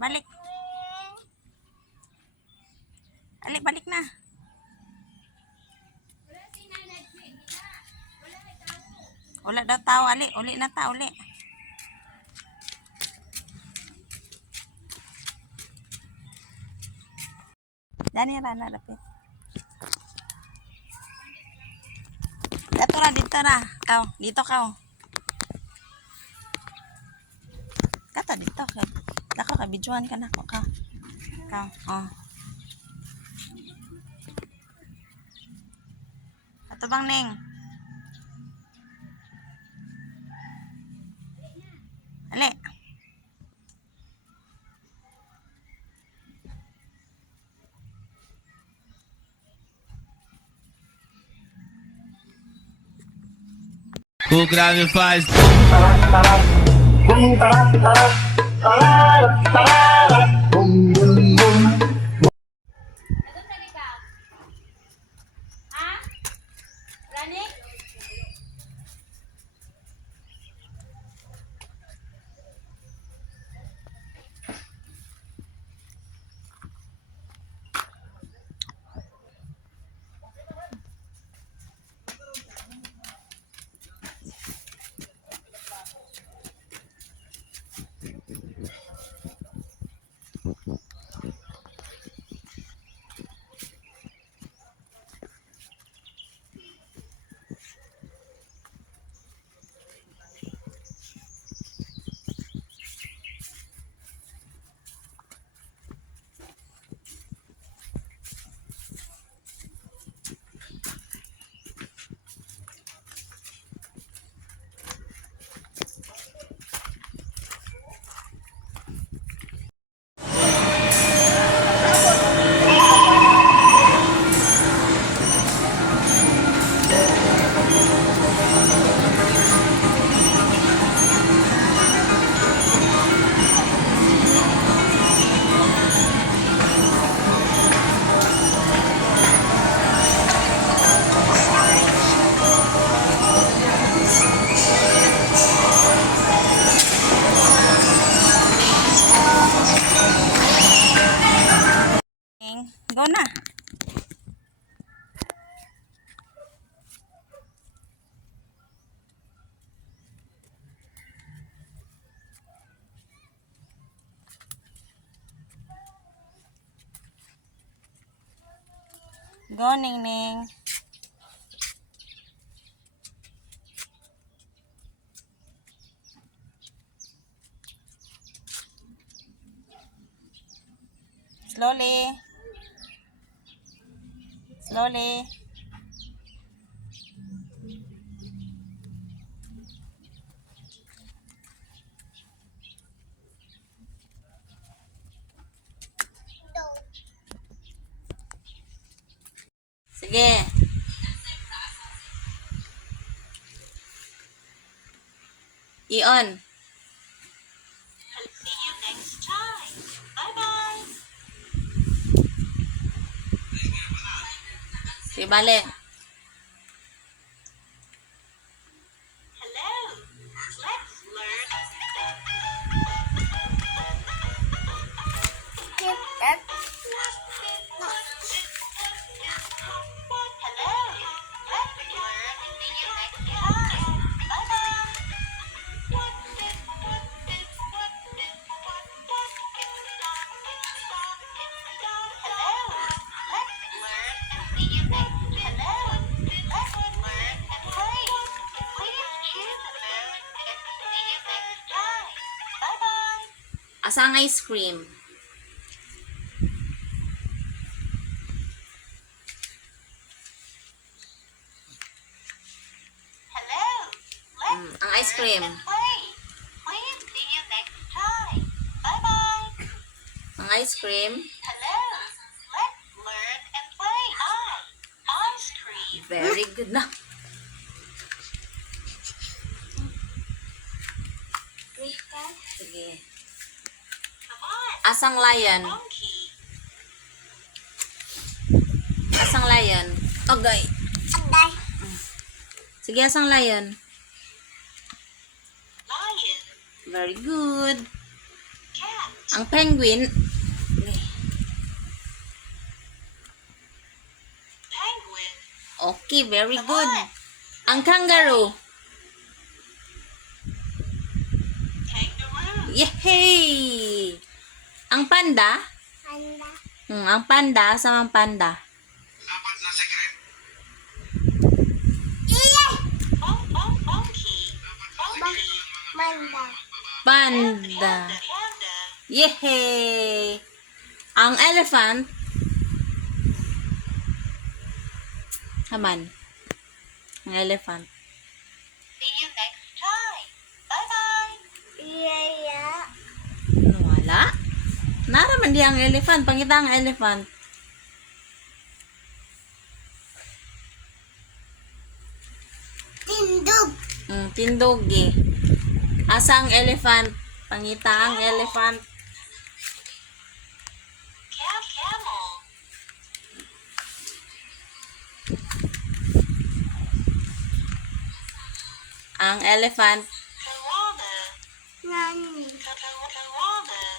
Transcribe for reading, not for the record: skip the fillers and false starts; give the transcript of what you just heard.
Balik. Balik na. Wala daw tao, uli na ta, uli. Dani ra na lapit. Dito na. Dito ka. Kato dito. Dako ka, bijuan ka na ko ka. Oh. Ato bang Neng? Ali. Who gratifies? Go na. Go, Neng. Slowly. Sige. I-on. See you next time. Bye-bye. Sige, bale. Hello. Let's learn. Hello. Let's learn. See you next time. Bye-bye. Hello. Let's learn and see you next. Hello. Let's learn and play. Please choose a mode and see you next time. Bye-bye. Asang ice cream? Hello. Let's Ang ice cream. learn and play. Please see you next time. Bye-bye. Ang ice cream? Hello. Let's learn and play. Ice cream. Very good na. Sige. Come on. Asang lion? Monkey. Asang lion? Agay. Sige, asang lion? Lion. Very good. Cat. Ang penguin. Penguin. Okay, very good. Ang kangaroo. Kangaroo. Yehey! Ang panda. Panda. Ang panda, asan ang panda? Monkey. Manda. Panda. Panda. Yehey! Ang elephant. Haman. Ang elephant. See you next time. Bye-bye. Yeah. Wala. Naraman di ang elephant. Pangita ang elephant. Tindog. Tindog eh. Asa ang elephant? Pangita ang elephant. Camel. Ang elephant. Koala. Nani. Koala.